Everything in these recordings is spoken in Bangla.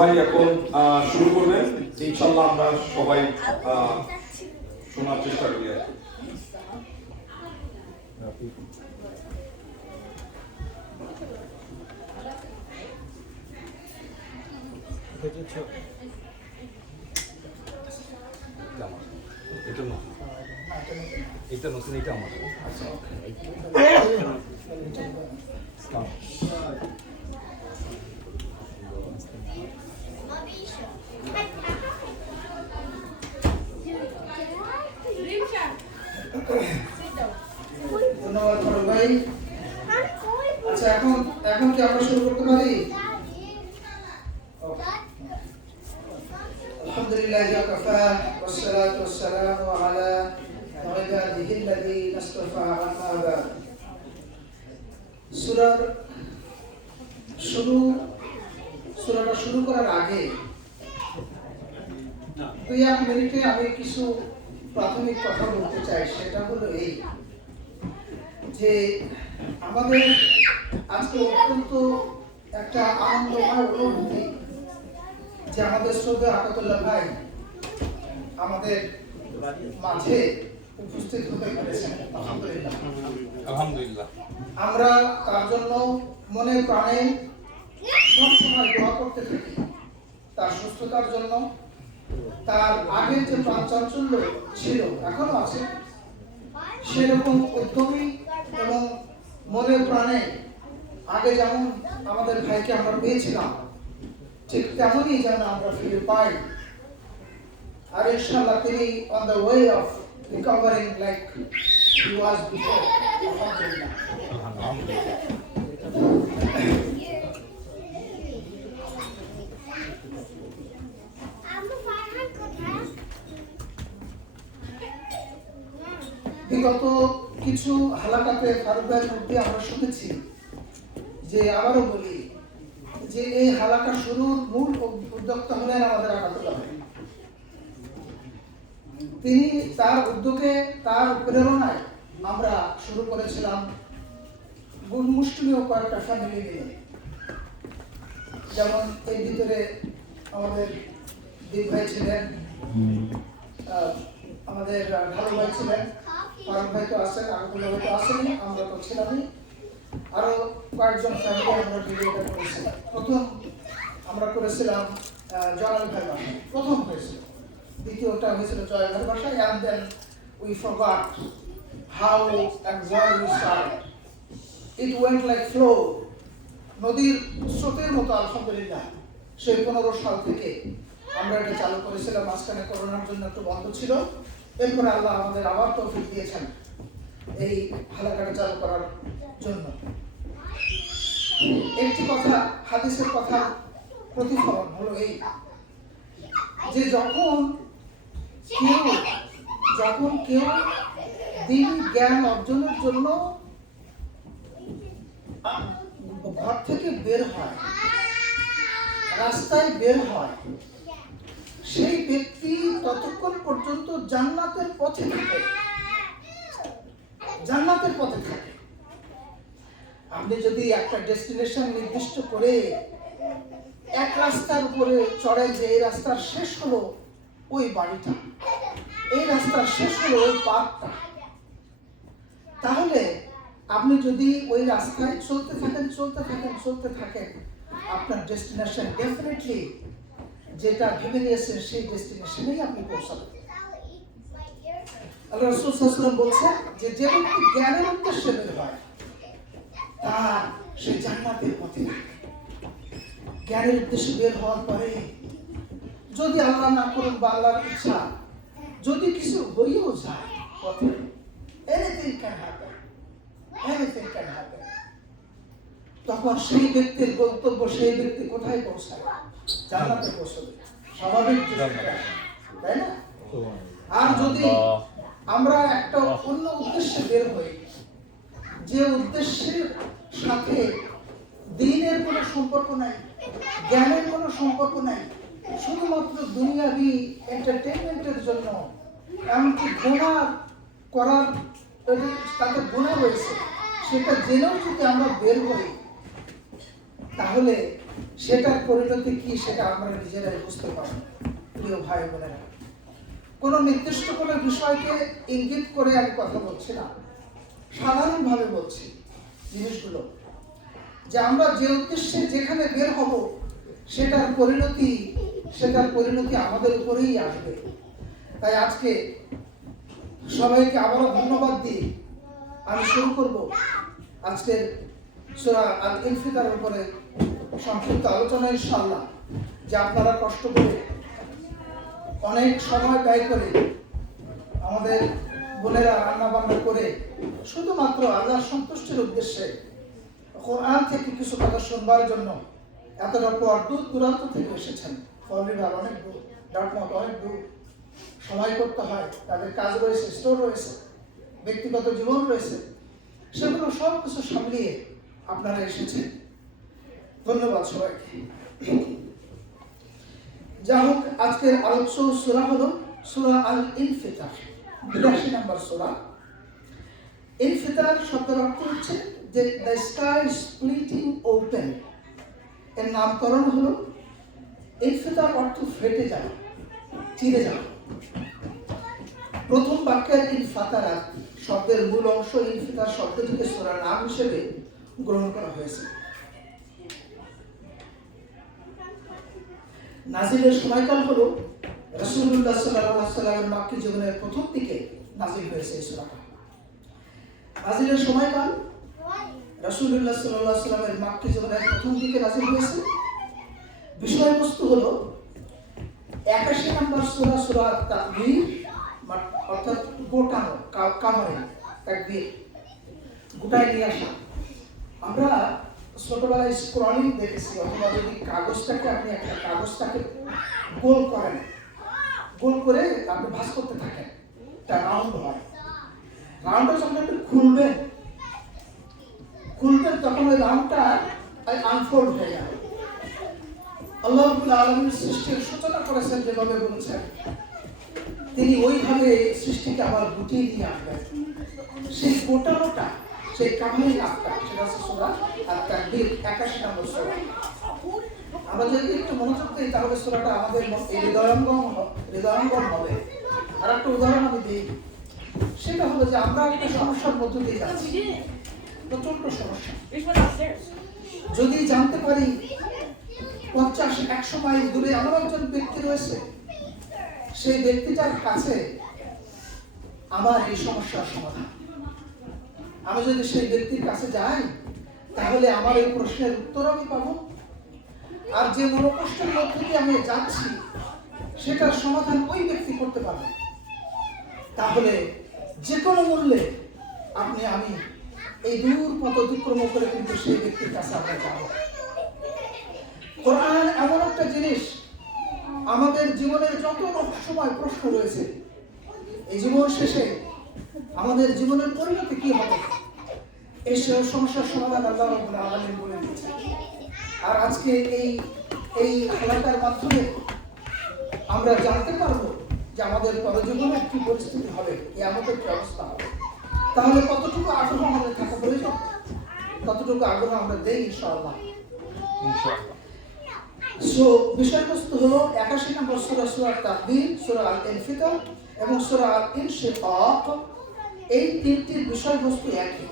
ভাই এখন শুরু করবেন, ইনশাআল্লাহ আমরা সবাই শোনার চেষ্টা করি। এটা নতুন, এটা আমার ধন্যবাদ ফারুক ভাই। আচ্ছা, এখন কি আমরা শুরু করতে পারি? আলহামদুলিল্লাহ ওয়াকাফা ওয়াসসালাতু ওয়াসসালামু আলা ইবাদিহিল্লাযীনা ইসতাফা আম্মা বা'দ। সূরাটা শুরু করার আগে 2-1 মিনিটে আমি কিছু প্রাথমিক কথা বলতে চাই। সেটা হলো এই যে আমাদের আজকে অত্যন্ত একটা আনন্দময় অনুভূতি যে আমাদের শ্রদ্ধেয় আকাতুল্লাহ ভাই আমাদের মাঝে উপস্থিত হতে পেরেছেন। আলহামদুলিল্লাহ। আমরা তার জন্য মনে প্রাণে সবসময় দোয়া করতে থাকি, তার সুস্থতার জন্য। তার আগের যে প্রাণচাঞ্চল্য ছিল, এখনো আছে, সেরকম উদ্যমী এবং মনে প্রাণে আগে যেমন আমাদের ভাইকে আমরা পেয়েছিলাম, ঠিক তেমনই যেন আমরা ফিরে পাই। আর ইনশাআল্লাহ তিনি on the way of recovering like he was before. বিগত কিছু হালাকাতে ফারুক ভাইয়ের মধ্যে আমরা শুনেছি যে, আবারও বলি যে এই হালাকা শুরুর মূল উদ্যোক্তা হলেন আমাদের আকাতুল্লাহ ভাই। তিনি তার উদ্যোগে, তার প্রেরণায় আমরা শুরু করেছিলাম মুসলিমীয় কয়েকটা ফ্যামিলি নিয়ে। যেমন এর ভিতরে আমাদের দীপ ভাই ছিলেন, আমাদের ঢালু ভাই ছিলেন, ফারুক ভাই তো আছেন, আকাতুল্লাহ ভাই তো আসেনি, আমরা তো ছিলামই। আরো কয়েকজন ফ্যামিলি আমরা ভিডিওটা করেছিলাম। প্রথম আমরা করেছিলাম জয়াল ভাইয়ের বাসায়, প্রথম হয়েছিল। দ্বিতীয়টা হয়েছিল জয়াল ভাইয়ের বাসায়। and then we forgot how and where we started. It went like flow, নদীর স্রোতের মতো। আলহামদুলিল্লাহ সেই 15 সাল থেকে আমরা এটা চালু করেছিলাম। মাঝখানে করোনার জন্য একটু বন্ধ ছিল। এরপরে আল্লাহ আমাদের আবার তৌফিক দিয়েছেন এই হালাকাটা চালু করার জন্য। একটি কথা, হাদিসের কথা প্রতিফলন হলো এই যে, যখন কেউ দিন জ্ঞান অর্জনের জন্য ঘর থেকে বের হয়, রাস্তায় বের হয়, সেই ব্যক্তি ততক্ষণ পর্যন্ত জান্নাতের পথে থাকে, জান্নাতের পথে থাকে। আপনি যদি একটা ডেস্টিনেশন নির্দিষ্ট করে এক রাস্তার উপরে চড়েন যে এই রাস্তার শেষ হলো ওই বাড়িটা, এই রাস্তার শেষ হলো ওই পার্কটা, তাহলে আপনি যদি ওই রাস্তায় চলতে থাকেন, আপনার ডেস্টিনেশন ডেফিনেটলি যেটা ভেবে নিয়েছেন সেই ডেস্টিনেশনেই আপনি পৌঁছাবেন। আল্লাহ রাসূল সাল্লাল্লাহু আলাইহি ওয়াসাল্লাম বলছেন যে, যে ব্যক্তি জ্ঞানের উদ্দেশ্যে বের হয় তার সে জান্নাতের পথে। জ্ঞানের উদ্দেশ্যে বের হওয়ার পরে যদি আল্লাহ না করুন বা আল্লাহর ইচ্ছা যদি কিছু হইও যায় পথে, anything can happen, তখন সেই ব্যক্তির গন্তব্য, সেই ব্যক্তি কোথায় পৌঁছায়? জান্নাতে পৌঁছাবে, স্বাভাবিক, তাই না? আর যদি আমরা একটা অন্য উদ্দেশ্যে বের হই, যে উদ্দেশ্যের সাথে দ্বীনের কোনো সম্পর্ক নাই, জ্ঞানের কোনো সম্পর্ক নাই, শুধুমাত্র দুনিয়াবি এন্টারটেইনমেন্টের জন্য, এমনকি গুনাহ করার তাতে গুনাহ রয়েছে সেটা জেনেও যদি আমরা বের হই, তাহলে সেটার পরিণতি কি সেটা আমরা নিজেরাই বুঝতে পারি। প্রিয় ভাই বোনেরা, কোনো নির্দিষ্ট কোনো বিষয়কে ইঙ্গিত করে আমি কথা বলছি না, সাধারণভাবে বলছি জিনিসগুলো, যে আমরা যে উদ্দেশ্যে যেখানে বের হব সেটার পরিণতি আমাদের উপরেই আসবে। তাই আজকে সবাইকে আবারও ধন্যবাদ দিই আমি শুরু করব আজকের সূরা আল ইনফিতারের উপরে সংক্ষিপ্ত আলোচনা, ইনশাআল্লাহ। যে আপনারা কষ্ট করে অনেক সময় ব্যয় করে আমাদের বোনেরা রান্না বান্না করে শুধুমাত্র আল্লাহর সন্তুষ্টির উদ্দেশ্যে কোরআন থেকে কিছু কথা শুনবার জন্য এতটা পর দূর দূরান্ত থেকে এসেছেন। ফলবিভাগ অনেক দূর, ডাকমত অনেক দূর, সময় করতে হয়, তাদের কাজ রয়েছে, স্টোর রয়েছে, ব্যক্তিগত জীবন রয়েছে, সেগুলো সব কিছু সামলিয়ে আপনারা এসেছেন। ধন্যবাদ সবাইকে। যা হোক, আজকের আলোচ্য সূরা হলো সূরা আল ইনফিতার, 82 নম্বর সূরা। ইনফিতার শব্দের অর্থ হচ্ছে যে দ্য স্কাই স্প্লিটিং ওপেন। এর নামকরণ হলো ইনফিতার, অর্থ ফেটে যাওয়া, চিরে যাওয়া। প্রথম বাক্যের ইনফাতারা শব্দের মূল অংশ ইনফিতার শব্দটিকে সূরার নাম হিসেবে গ্রহণ করা হয়েছে। নাজিলের সময়কাল হলো রাসূলুল্লাহ সাল্লাল্লাহু আলাইহি ওয়াসাল্লামের মক্কি জীবনের প্রথম দিকে নাজিল হয়েছে এই সূরাটা। নাজিলের সময়কাল রাসূলুল্লাহ সাল্লাল্লাহু আলাইহি ওয়াসাল্লামের মক্কি জীবনের প্রথম দিকে নাজিল হয়েছে। বিষয়বস্তু হলো 81 নম্বর সূরা, সূরা তাকবীর, অর্থাৎ গোটানো, কামারে তাকবীর, গোটায় নিয়ে আসা। আমরা ছোটবেলায় স্ক্রলিং দেখেছি, অথবা যদি আপনি একটা কাগজটাকে গোল করেন, গোল করে আপনি ভাঁজ করতে থাকেন, একটা রাউন্ড হয়। রাউন্ডটা যখন আপনি খুলবেন তখন ওই রাউন্ডটা আনফোল্ড হয়ে যাবে। আল্লাহ রাব্বুল আলামিন সৃষ্টির সূচনা করেছেন যেভাবে বলেছেন, তিনি ওইভাবে সৃষ্টিকে আবার গুটিয়ে নিয়ে আসবেন। সেই গোটানোটা, সেই কামারি আত্মা, সেটা হচ্ছে সূরা আত-তাকবীর, 81 নম্বর সূরা। আমরা যদি একটু মনোযোগ দিই তাহলে সূরাটা আমাদের হৃদয়ঙ্গম হবে। আর একটা উদাহরণ আমি দিই, সেটা হলো যে আমরা একটা সমস্যার মধ্য দিয়ে যাচ্ছি, প্রচন্ড সমস্যা। যদি জানতে পারি 50-100 মাইল দূরে এমন একজন ব্যক্তি রয়েছে, সেই ব্যক্তিটার কাছে আমার এই সমস্যার সমাধান, আমি যদি সেই ব্যক্তির কাছে যাই তাহলে আমার এই প্রশ্নের উত্তর আমি পাবো, আর যে মনোকষ্টের মধ্যে দিয়ে আমি যাচ্ছি সেটার সমাধান ওই ব্যক্তি করতে পারবে। তাহলে যে কোনো মূল্যে আমি এই দূর পথ অতিক্রম করে কিন্তু সেই ব্যক্তির কাছে আমরা যাব। কোরআন এমন একটা জিনিস, আমাদের জীবনের যত সময় প্রশ্ন রয়েছে, এই জীবন শেষে আমাদের জীবনের পরিণতি কি হবে, এই সমস্যার সমাধান আল্লাহ রাব্বুল আলামিন বলে দিয়েছেন। আর আজকে এই আলোচনার মাধ্যমে আমরা জানতে পারবো যে আমাদের পরজীবনের কি পরিস্থিতি হবে, কিয়ামতের কি অবস্থা হবে। তাহলে কতটুকু আগ্রহ আমাদের থাকা প্রয়োজন, ততটুকু আগ্রহ আমরা দেই ইনশাআল্লাহ। বিষয়বস্তু হলো 81 নম্বর সূরা, সূরা তাকবীর, সূরা আল ইনফিতার এবং সূরা আল ইনশিকাক। এই তিনটির বিষয়বস্তু একই,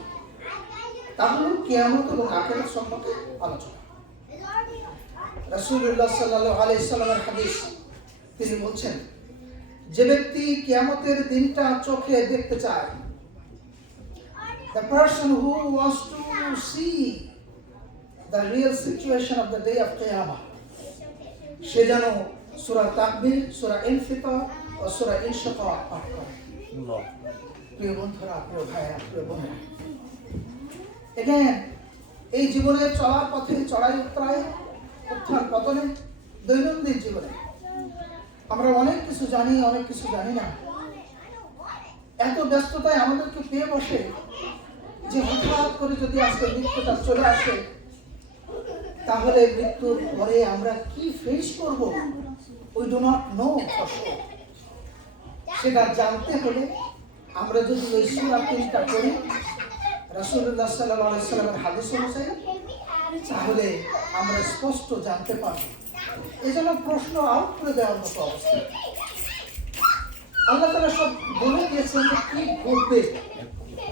তা হলো কিয়ামত এবং আখিরাত সম্পর্কে আলোচনা। রাসূলুল্লাহ সাল্লাল্লাহু আলাইহি ওয়াসাল্লামের হাদিস, তিনি বলছেন, যে ব্যক্তি কিয়ামতের দিনটা চোখে দেখতে চায়, the person who wants to see the real situation of the day of Qiyamah, সে যেন সূরা তাকবীর, সূরা ইনফিতার ও সূরা ইনশিকাক পাঠ করে। প্রিয় বন্ধুরা, প্রিয় ভাইরা, প্রিয় বোনেরা, এখানে এই জীবনের চলার পথে, চড়াই উত্তরায়, উত্থান পতনে, দৈনন্দিন জীবনে আমরা অনেক কিছু জানি, অনেক কিছু জানি না। এত ব্যস্ততায় আমাদেরকে পেয়ে বসে যে হঠাৎ করে যদি আজকে মৃত্যুটা চলে আসে, তাহলে মৃত্যুর পরে আমরা কি ফেস করব, we do not know for sure. সেটা জানতে হলে আমরা যদি ওই সূরা তিনটা পড়ি, রাসূলুল্লাহ সাল্লাল্লাহু আলাইহি ওয়াসাল্লামের হাদিস অনুযায়ী, তাহলে আমরা স্পষ্ট জানতে পারবো। এজন্য প্রশ্ন আউট করে দেওয়ার মতো অবস্থা। আল্লাহ তাআলা সব বলে দিয়েছেন যে কি ঘটবে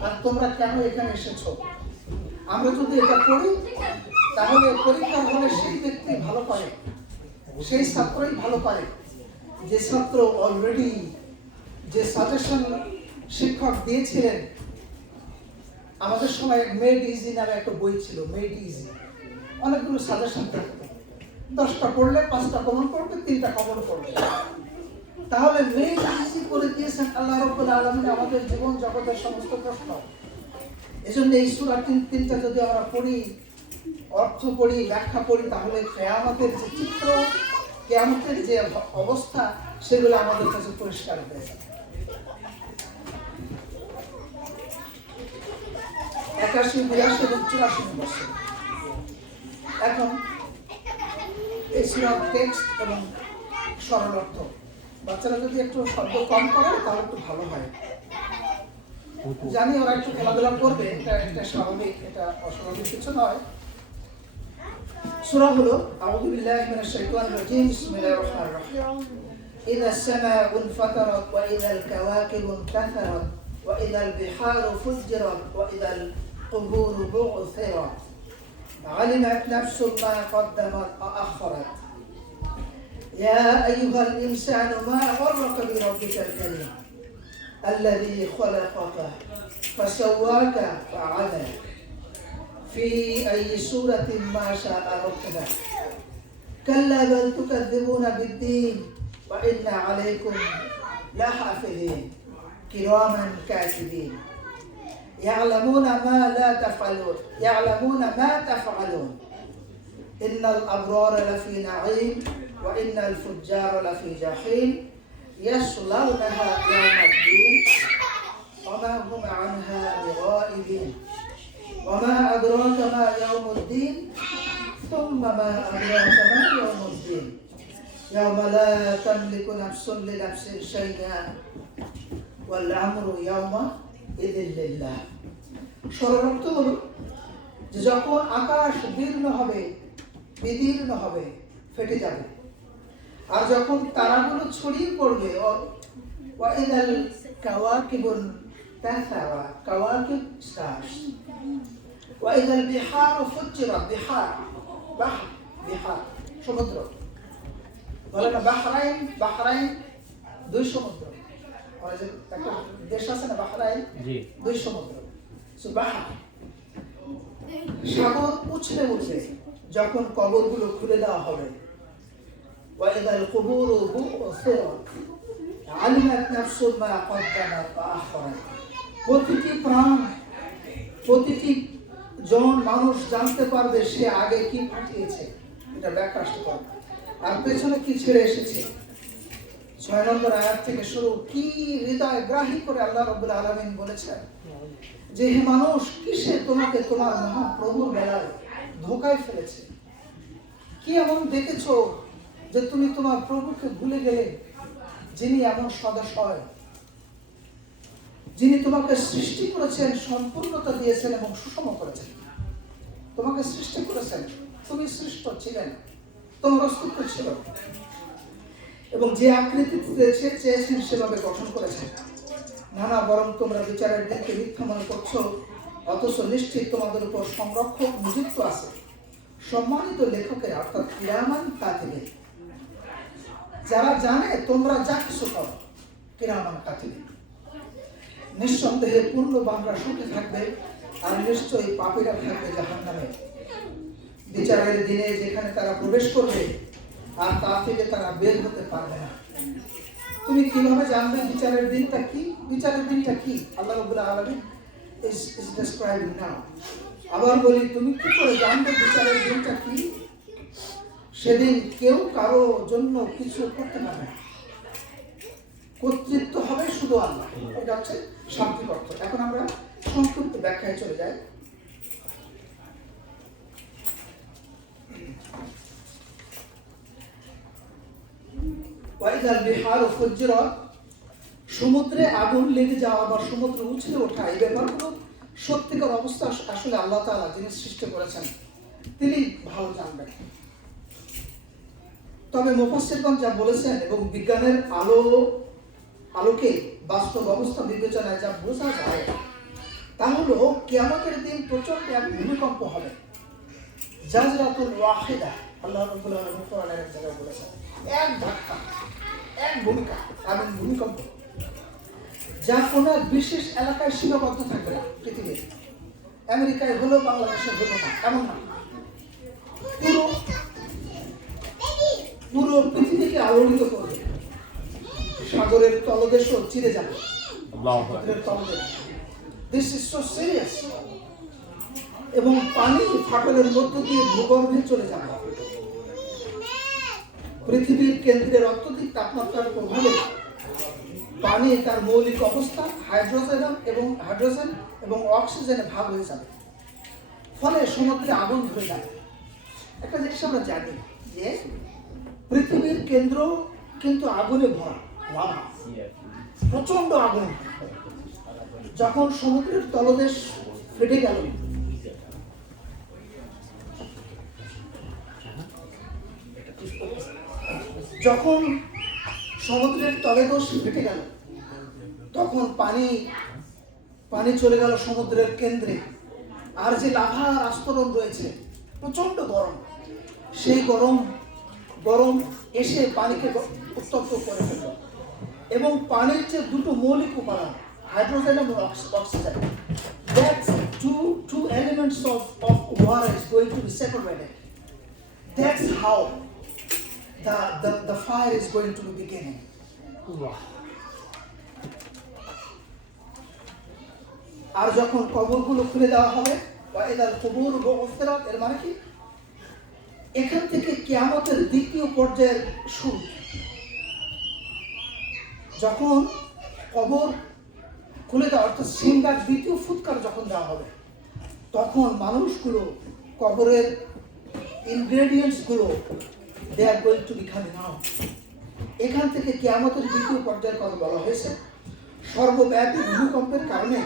আর তোমরা কেন এখানে এসেছো। আমরা যদি এটা পড়ি তাহলে পরীক্ষার হলে সেই ব্যক্তি ভালো পারে, সেই ছাত্রই ভালো পারে যে ছাত্র অলরেডি যে সাজেশন শিক্ষক দিয়েছিলেন। আমাদের সময় মেড ইজি নামে একটা বই ছিল, মেড ইজি, অনেকগুলো সাজেশন থাকতো, 10টা পড়লে 5টা কমন পড়বে, 3টা কমন পড়বে। তাহলে মেড ইজি করে দিয়েছেন আল্লাহ রাব্বুল আলামিন আমাদের জীবন জগতের সমস্ত প্রশ্ন। এজন্য এই সূরা 3টা যদি আমরা পড়ি, অর্থ পড়ি, ব্যাখ্যা পড়ি, তাহলে কিয়ামতের যে চিত্র, কিয়ামতের যে অবস্থা, সেগুলো আমাদের কাছে পরিষ্কার হয়ে যাবে। 81, 82 এবং 84 বছর। এখন এই সূরার টেক্সট এবং সরল অর্থ, বাচ্চারা যদি একটু শব্দ কম করে তাহলে একটু ভালো হয়। জানি ওরা একটু খেলাধুলা করবে, এটা স্বাভাবিক, এটা অস্বাভাবিক কিছু নয়। সূরা হলো আউযু বিল্লাহি মিনাশ শাইতানির রাজীম, বিসমিল্লাহির রহমানির রহিম। ইযা আস-সামাউ ইনফাতারাত ওয়া ইযাল কাওয়াকিবু ইনতাসারাত ওয়া ইযাল বিহারু ফুজ্জিরাত ওয়া ইযাল কুবুরু বু'থিরাত আলিমাত নাফসুম মা কদ্দামাত ওয়া আখখারাত ইয়া আইয়ুহাল ইনসানু মা গররাকা বিরাব্বিকাল কারীম الذي خلقك فسواك فعدلك في أي سورة ما شاء ركبك كلا بل تكذبون بالدين وإن عليكم لحافظين كراما كاتبين يعلمون ما تفعلون إن الأبرار لفي نعيم وإن الفجار لفي جحيم يصلونها يوم الدين وما هم عنها بغائبين وما أدراك ما يوم الدين ثم ما أدراك ما يوم الدين يوم لا تملك نفس لنفس شيئا والأمر يومئذ لله। সরলর্থ হলো যে যখন আকাশ দীর্ণ হবে, বিদীর্ণ হবে, ফেটে যাবে, আর যখন তারাগুলো ছড়িয়ে পড়বে, ওয়াইদাল কাওয়াকিবুন তাসারা, কাওয়াকিব স্টার্স, ওয়াইদাল বিহারু ফুজ্জিরাত, বিহার সমুদ্র, বলে না বাহরাইন, বাহরাইন 2 সমুদ্র, আমাদের একটা দেশ আছে না বাহরাইন, 2 সমুদ্র, সুবহান। সাগর উছলে উঠবে যখন কবরগুলো খুলে দেওয়া হবে, وإذا القبور بعثرت علمت نفس ما قدمت وأخرت। প্রতিটি প্রাণ, প্রতিটি জন মানুষ জানতে পারবে সে আগে কি পাঠিয়েছে, এটা ব্যাখ্যা আসতে পারবে, আর পেছনে কি ছেড়ে এসেছে। 6 নম্বর আয়াত থেকে শুরু, কি হৃদয় গ্রাহী করে আল্লাহ রাব্বুল আলামিন বলেছেন যে হে মানুষ, কিসে তোমাকে তোমার মহাপ্রভুর বেলায় ধোঁকায় ফেলেছে। কি এমন দেখেছো যে তুমি তোমার প্রভুকে ভুলে গেলে, যিনি এমন সদাশয়, যিনি তোমাকে সৃষ্টি করেছেন, সম্পূর্ণতা দিয়েছেন এবং সুষম করেছেন। তোমাকে সৃষ্টি করেছেন, তুমি সৃষ্ট ছিলেন, তোমার অস্তিত্ব ছিল, এবং যে আকৃতিতে চেয়েছেন সেভাবে গঠন করেছেন। নানা বরং তোমরা বিচারের দিনকে মিথ্যা মনে করছো, অথচ নিশ্চিত তোমাদের উপর সংরক্ষক নিযুক্ত আছে, সম্মানিত লেখকের, অর্থাৎ কিরামান কাতিবিন, যারা জানে তোমরা যা কিছু করো, কিরামান কাতিবিন। নিঃসন্দেহে পূর্ণবানরা সুখে থাকবে, আর নিশ্চয়ই পাপীরা থাকবে জাহান্নামে। বিচারের দিনে যেখানে তারা প্রবেশ করবে আর তা থেকে তারা বের হতে পারবে না। তুমি কিভাবে জানবে বিচারের দিনটা কি? বিচারের দিনটা কি আল্লাহ রাব্বুল আলামিন is describing now। আবার বলি, তুমি কি করে জানবে বিচারের দিনটা কি? সেদিন কেউ কারো জন্য কিছু করতে পারবে না, কর্তৃত্ব হবে শুধু আল্লাহ। এটা হচ্ছে শাব্দিক অর্থ। এখন আমরা সংক্ষিপ্ত ব্যাখ্যায় চলে যাই। ওয়াইদাল বিহারু ফুজ্জিরাত, সমুদ্রে আগুন লেগে যাওয়া বা সমুদ্র উছলে ওঠা, এই ব্যাপারগুলো সত্যিকার অবস্থা আসলে আল্লাহ তাআলা যিনি সৃষ্টি করেছেন তিনি ভালো জানবেন। তবে মুফাসসিরগণ যা বলেছেন এবং বিজ্ঞানের আলোকে বাস্তব অবস্থা বিবেচনায় যা বোঝা যায় তা হলো কিয়ামতের দিন প্রচন্ড এক ভূমিকম্প হবে। জাজরাতুল ওয়াহিদা, আল্লাহ রাব্বুল আলামিন কোরআনের এক জায়গায় বলেছেন, এক ধাক্কা, এক ভূমিকা এবং ভূমিকম্প, যা কোনো বিশেষ এলাকায় সীমাবদ্ধ থাকবে না। পৃথিবীর আমেরিকায় হলো, বাংলাদেশে হলো না, এমন না, পুরো পৃথিবীকে আলোড়িত করবে। সাগরের তলদেশও চিরে যাবে। This is so serious. এবং পানি ফাটলের মধ্য দিয়ে ভূগর্ভে চলে যাবে। পৃথিবীর কেন্দ্রের অত্যধিক তাপমাত্রার প্রভাবে পানি তার মৌলিক অবস্থা হাইড্রোজেন এবং অক্সিজেনে ভাগ হয়ে যাবে। ফলে সমুদ্রে আগুন ধরে যাবে। একটা জিনিস আমরা জানি যে পৃথিবীর কেন্দ্র কিন্তু আগুনে ভরা, প্রচন্ড আগুন। যখন সমুদ্রের তলদেশ ফেটে গেল, যখন সমুদ্রের তলদেশ ফেটে গেল, তখন পানি চলে গেল সমুদ্রের কেন্দ্রে। আর যে লাভার আস্তরণ রয়েছে, প্রচন্ড গরম, সেই গরম এসে পানিকে উত্তপ্ত করে ফেলল। এবং পানির যে দুটো মৌলিক উপাদান, হাইড্রোজেন এবং oxygen, that's two elements of water is going to be separated. That's how the fire is going to be beginning. আর যখন কবরগুলো খুলে দেওয়া হবে, বা এদাল কুবুর বু'থিরাত, এর মানে কি? এখান থেকে কিয়ামতের দ্বিতীয় পর্যায়ের শুরু। যখন কবর খুলে দেওয়া, অর্থাৎ সিংহার দ্বিতীয় ফুৎকার যখন দেওয়া হবে, তখন মানুষগুলো কবরের ইনগ্রেডিয়েন্টস গুলো they are going to be coming out. এখান থেকে কিয়ামতের দ্বিতীয় পর্যায়ের কথা বলা হয়েছে। সর্বব্যাপী ভূমিকম্পের কারণে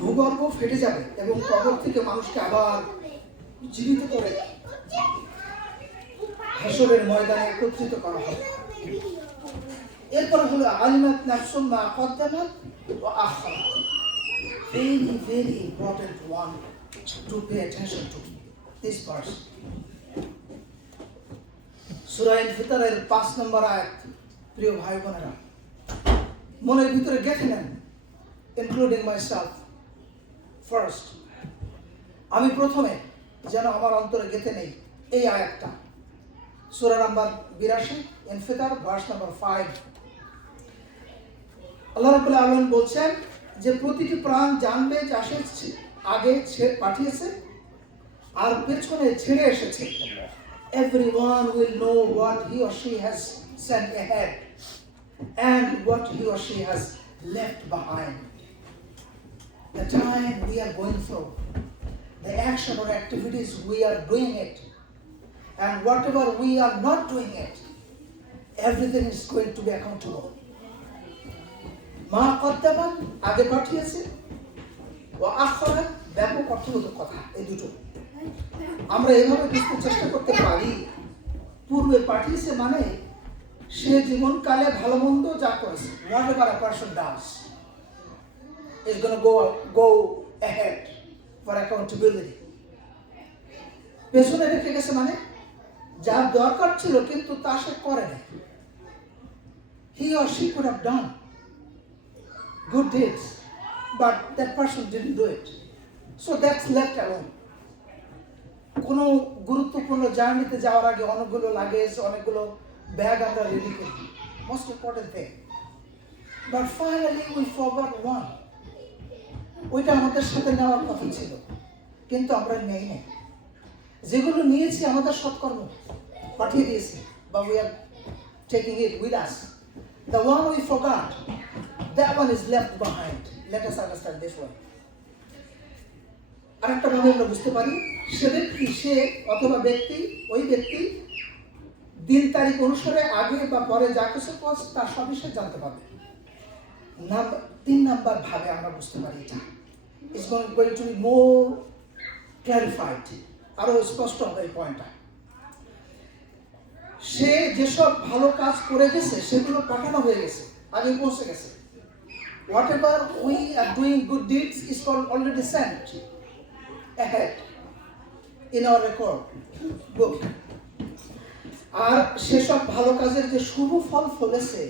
ভূগর্ভ ফেটে যাবে এবং কবর থেকে মানুষকে আবার জীবিত করে হাসরের ময়দানে একত্রিত করা হবে। এরপর হলো আলিমাত নাফসুম মা কদ্দামাত ওয়া আখখারাত। Very important one to pay attention to this verse. সূরা আল-ফিতরের 5 নম্বর আয়াত। প্রিয় ভাই বোনেরা, মনের ভিতরে গেঁথে নেন, ইনক্লুডিং মাইসেলফ ফার্স্ট। আমি প্রথমে যেন আমার অন্তরে গেঁথে নেই এই আয়াতটা। সূরা নাম্বার 82, ইনফিতার, ভার্স নাম্বার 5। আল্লাহ রাব্বুল আলামিন বলছেন যে প্রতিটি প্রাণ জানবে যা সে আগে পাঠিয়েছে আর পেছনে ছেড়ে এসেছে। Everyone will know what he or she has sent ahead and what he or she has left behind. The time we are going through, the action or activities we are doing it, and whatever we are not doing it, everything is going to be accountable. মা কদ্দামাত, আগে পাঠিয়েছে, ওয়া আখখারাত, ব্যাপক অর্থবোধক কথা। এই দুটো আমরা এভাবে বুঝতে চেষ্টা করতে পারি। পূর্বে পাঠিয়েছে মানে সে জীবনকালে ভালো মন্দ যা করেছে, whatever a person does is going to go ahead for accountability. পেছনে রেখে গেছে মানে যা দরকার ছিল কিন্তু তা সে করে না। He or she could have done good deeds, but that person didn't do it, so that's left alone. কোনো গুরুত্বপূর্ণ জার্নিতে যাওয়ার আগে অনেকগুলো লাগেজ, অনেকগুলো ব্যাগ আমরা রেডি করি, most important thing, but finally we forgot one. ওইটা আমাদের সাথে নেওয়ার কথা ছিল কিন্তু আমরা নেই না। যেগুলো নিয়েছি আমাদের সৎকর্ম পাঠিয়ে দিয়েছি, বা we are taking it with us. The one we forgot, that one is left behind. Let us understand this one. আরেকটা ভাবে আমরা বুঝতে পারি, সে অথবা ওই ব্যক্তি দিন তারিখ অনুসারে আগে বা পরে যা কিছু তার সবই সে জানতে পারবে। 3 নাম্বার ভাবে আমরা বুঝতে পারি এটা is going to be more clarified. আরো স্পষ্ট হবে এই পয়েন্টটা। সে যেসব ভালো কাজ করে গেছে সেগুলো পাঠানো হয়ে গেছে, আগে পৌঁছে গেছে। Whatever we are doing good deeds is already sent ahead in our record book. আর সেসব ভালো কাজের যে শুভ ফল ফলেছে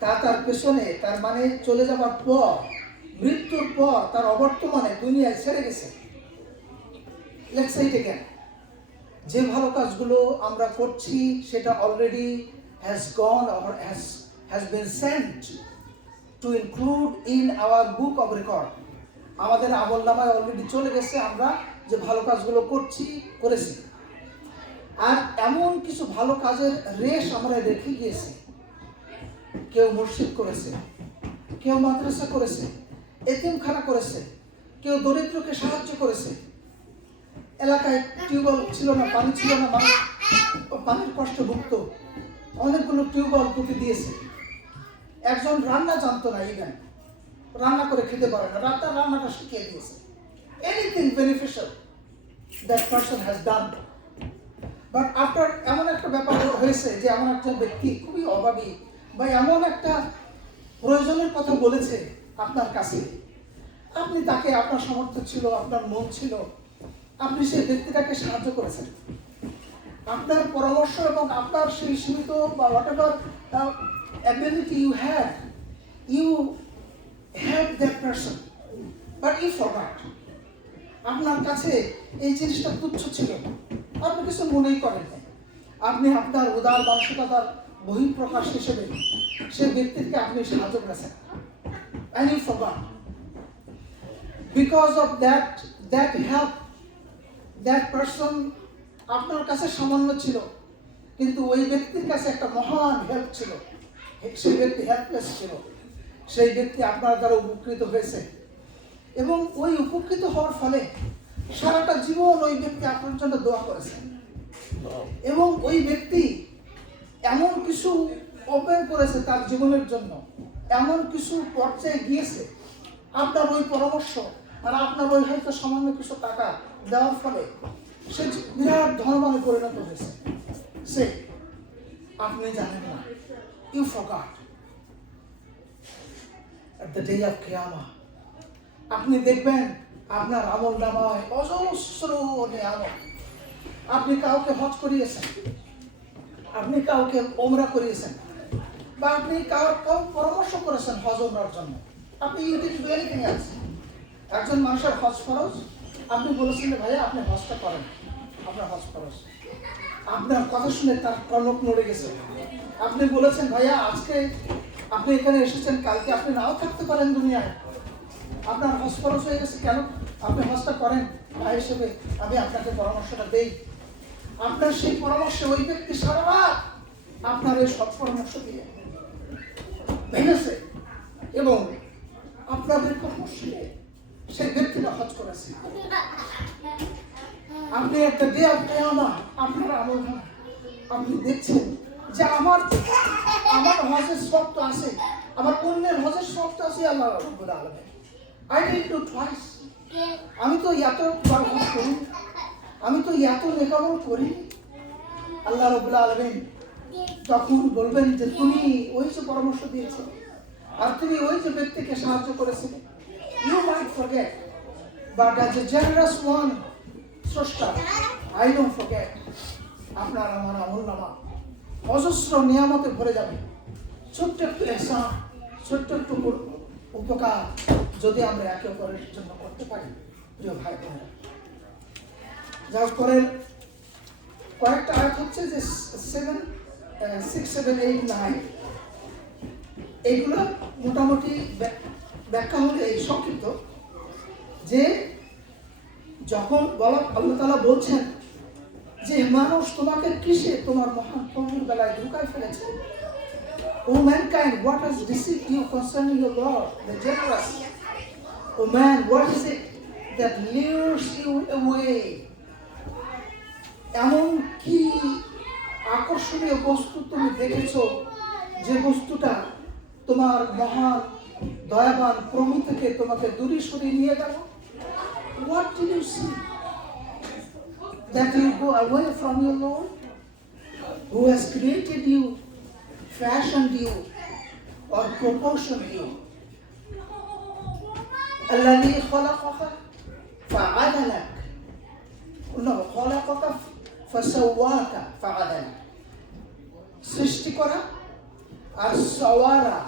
তা তার পেছনে, তার মানে চলে যাবার পর, মৃত্যুর পর তার অবর্তমানে দুনিয়ায় ছেড়ে গেছে। Let's say it again. যে ভালো কাজগুলো আমরা করছি সেটা already has gone or has been sent to include in our book of record. আমাদের আমলনামায় অলরেডি চলে গেছে আমরা যে ভালো কাজগুলো করেছি। আর এমন কিছু ভালো কাজের রেশ আমরা রেখে গিয়েছি। কেউ মসজিদ করেছে, কেউ মাদ্রাসা করেছে, এতিমখানা করেছে, কেউ দরিদ্রকে সাহায্য করেছে। এলাকায় টিউবওয়েল ছিল না, পানি ছিল না, মানুষ পানির কষ্ট ভুগত, অনেকগুলো টিউবওয়েল পুঁতে দিয়েছে। একজন রান্না জানতো না, ইভেন রান্না করে খেতে পারে না, রান্নাটা শিখিয়ে দিয়েছে। Anything beneficial that person has done. But after এমন একটা ব্যাপার হয়েছে যে এমন একটা ব্যক্তি খুবই অভাবী বা এমন একটা প্রয়োজনের কথা বলেছে আপনার কাছে, আপনি তাকে, আপনার সামর্থ্য ছিল, আপনার মন ছিল, আপনি সেই ব্যক্তিটাকে সাহায্য করেছেন। আপনার পরামর্শ এবং আপনার সেই সীমিত বা whatever ability you had that person, but you forgot. আপনার কাছে এই জিনিসটা তুচ্ছ ছিল, আপনি কিছু মনেই করেন না। আপনি আপনার উদার মানসিকতার বহিঃপ্রকাশ হিসেবে সেই ব্যক্তিকে আপনি সাহায্য করেছেন, and you forgot. Because of that help, that person আপনার কাছে সামান্য ছিল, কিন্তু ওই ব্যক্তির কাছে একটা মহান হেল্প ছিল। সেই ব্যক্তি হেল্পলেস ছিল, সেই ব্যক্তি আপনার দ্বারা উপকৃত হয়েছে এবং ওই উপকৃত হওয়ার ফলে সারাটা জীবন ওই ব্যক্তি আপনার জন্য দোয়া করেছে এবং ওই ব্যক্তি এমন কিছু ওপেন করেছে তার জীবনের জন্য, এমন কিছু পর্যায়ে গিয়েছে আপনার ওই পরামর্শ আর আপনার ওই হয়তো সামান্য কিছু টাকা দেওয়ার ফলে সে বিরাট ধনবানে পরিণত হয়েছে। সে আপনি জানেন না, you forgot. At the day of Qiyamah, আপনি দেখবেন আপনার আমলনামায় অজস্র নিয়ামত। আপনি কাউকে হজ করিয়েছেন, আপনি কাউকে ওমরা করিয়েছেন, বা আপনি কাউকে পরামর্শ করেছেন হজ ওমরার জন্য। আপনি you did do anything else. একজন মানুষের হজ ফরজ, আপনি বলেছেন ভাইয়া আপনি হজটা করেন, আপনার হজ ফরজ। আপনার কথা শুনে তার কনক নড়ে গেছে। আপনি বলেছেন ভাইয়া আজকে আপনি এখানে এসেছেন, কালকে আপনি নাও থাকতে পারেন দুনিয়ায়, আপনার হজ ফরজ হয়ে গেছে, কেন আপনি হজটা করেন, তাই হিসেবে আমি আপনাকে পরামর্শটা দেই। আপনার সেই পরামর্শে ওই ব্যক্তি সারা রাত আপনার এই সৎ পরামর্শ দিয়ে ভেঙেছে এবং আপনাদের পরামর্শে সেই ব্যক্তিটা হজ করেছে। আপনি একটা ডে অফ কিয়ামা আপনার আমল আপনি দেখছেন যে আমার হজের সব তো আছে, আমার অন্যের হজের সব তো আছে। আল্লাহ রাব্বুল আলামিন, I did do twice. আমি তো এত বার হজ করি, আমি তো এত নেকামল করি। আল্লাহ রাব্বুল আলামিন তখন বলবেন যে তুমি ওই যে পরামর্শ দিয়েছো আর তুমি ওই যে ব্যক্তিকে সাহায্য করেছিলে, you might forget, but as a generous one, স্রষ্টা, I don't forget. আপনার আমার আমলনামা অজস্র নিয়ামতে ভরে যাবে। ছোট্ট একটু ইহসান, ছোট্ট একটু উপকার যদি আমরা একে অপরের জন্য করতে পারি, প্রিয় ভাই বোনেরা। যার পরের কয়েকটা আয়াত হচ্ছে যে 6, 7, 8, 9 এইগুলো মোটামুটি ব্যাখ্যা হলে এই সংক্ষিপ্ত যে যখন আল্লাহ তাআলা বলছেন যে মানুষ তোমাকে কিসে তোমার মহান প্রভুর বেলায় ঢুকায় ফেলেছে। O mankind, what has deceived you concerning your Lord, the generous? O man, what is it that lures you away? এমন কি আকর্ষণীয় বস্তু তুমি দেখেছো যে বস্তুটা তোমার মহান দয়াবান প্রভু থেকে তোমাকে দূরে সরিয়ে নিয়ে গেল? What did you see? that you go away from your Lord, who has created you, fashioned you, or proportioned you. الذي خلقك فعدلك. No, خلقك فسواك فعدلك. সৃষ্টি করা আর সওয়ারা,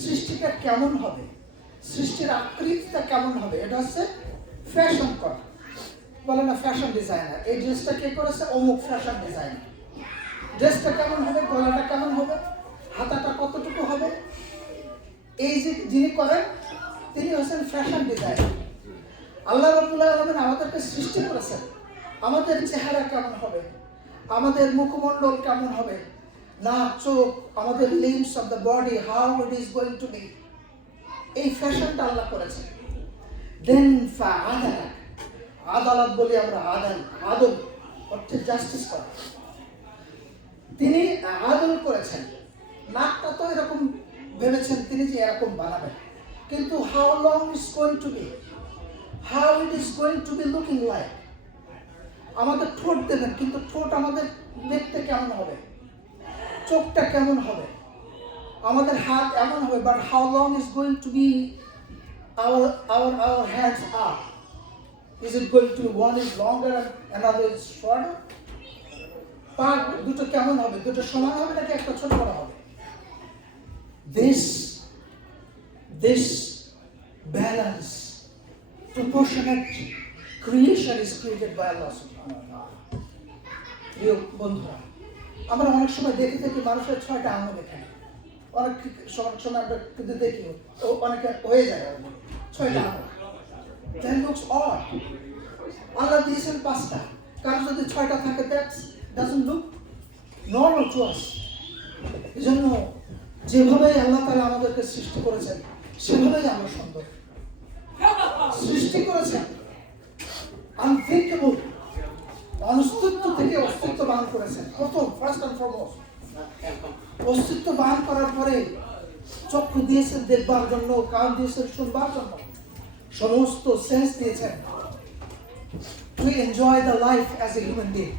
সৃষ্টিটা কেমন হবে, সৃষ্টির আকৃতিটা কেমন হবে, এটা হচ্ছে ফ্যাশন করা। বলে না ফ্যাশন ডিজাইনার, এই ড্রেসটা কে করেছে, অমুক ফ্যাশন ডিজাইনার। ড্রেসটা কেমন হবে, গলাটা কেমন হবে, হাতাটা কতটুকু হবে, এই যে যিনি করেন তিনি হচ্ছেন ফ্যাশন ডিজাইনার। আল্লাহ রাব্বুল আলামিন আমাদেরকে সৃষ্টি করেছেন, আমাদের চেহারা কেমন হবে, আমাদের মুখমণ্ডল কেমন হবে, নাক, চোখ, আমাদের limbs of the body, how it is going to be, এই ফ্যাশনটা আল্লাহ করেছেন। দেন ফাআদালাক, আদালত বলি আমরা, আদল অর্থে জাস্টিস করা। তিনি আদল করেছেন। নাকটা তো এরকম ভেবেছেন তিনি যে এরকম বানাবেন, কিন্তু how long is going to be, how it is going to be looking like. আমাদের ঠোঁট দেবেন, কিন্তু ঠোঁট আমাদের দেখতে কেমন হবে, চোখটা কেমন হবে, আমাদের হাত এমন হবে, but how long is going to be our hands are. Is it going to be one is longer and another is shorter? পা দুটো কেমন হবে, দুটো সমান হবে নাকি একটা ছোট বড় হবে? This balance, proportionate creation is created by Allah subhanahu wa ta'ala. প্রিয় বন্ধুরা, আমরা অনেক সময় দেখে থাকি মানুষের 6টা আঙুল এখানে, অনেক সময় আমরা কিন্তু দেখি অনেকে হয়ে যায় 6টা আঙুল। That looks odd. আল্লাহ দিয়েছেন 5টা, কারণ যদি 6টা থাকে that doesn't look normal to us. এজন্য যেভাবে আল্লাহ তাআলা আমাদেরকে সৃষ্টি করেছেন সেভাবেই আমরা সুন্দর। সৃষ্টি করেছেন unthinkable, অস্তিত্ব থেকে অস্তিত্ববান করেছেন। প্রথম ফার্স্ট অ্যান্ড ফরমোস্ট অস্তিত্ববান করার পরে চক্ষু দিয়েছেন দেখবার জন্য, কান দিয়েছেন শুনবার জন্য, সমস্ত সেন্স দিয়েছেন to enjoy the life as a human being,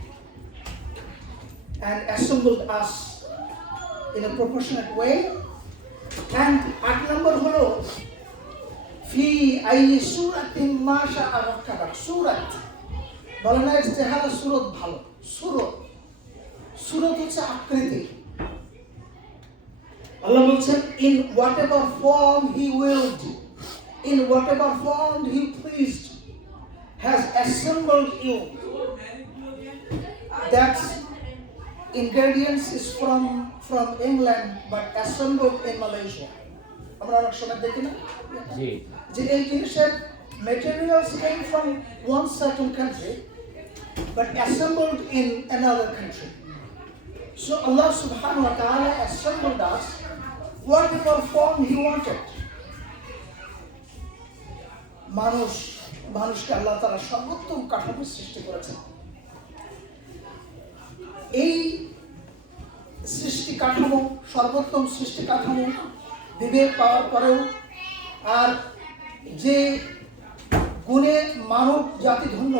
and assembled us in a proportionate way. And 8 number হলো fi ayyi suratin ma sha'a rakkabak. সুরাত বলে না চেহারা সুরত ভালো, সুরত হচ্ছে আকৃতি। আল্লাহ বলছেন in whatever form he willed, in whatever form he pleased, has assembled you. That ingredients is from England but assembled in Malaysia. আমরা অনেক সময় দেখি না যে এই জিনিসের materials came from one certain country but assembled in another country. So Allah subhanahu wa ta'ala assembled us whatever form he wanted. মানুষকে আল্লাহ তাআলা সর্বোত্তম কাঠামো সৃষ্টি করেছেন। এই সৃষ্টি কাঠামো, সর্বোত্তম সৃষ্টি কাঠামো বিবেক পাওয়ার পরেও, আর যে গুণে মানব জাতি ধন্য,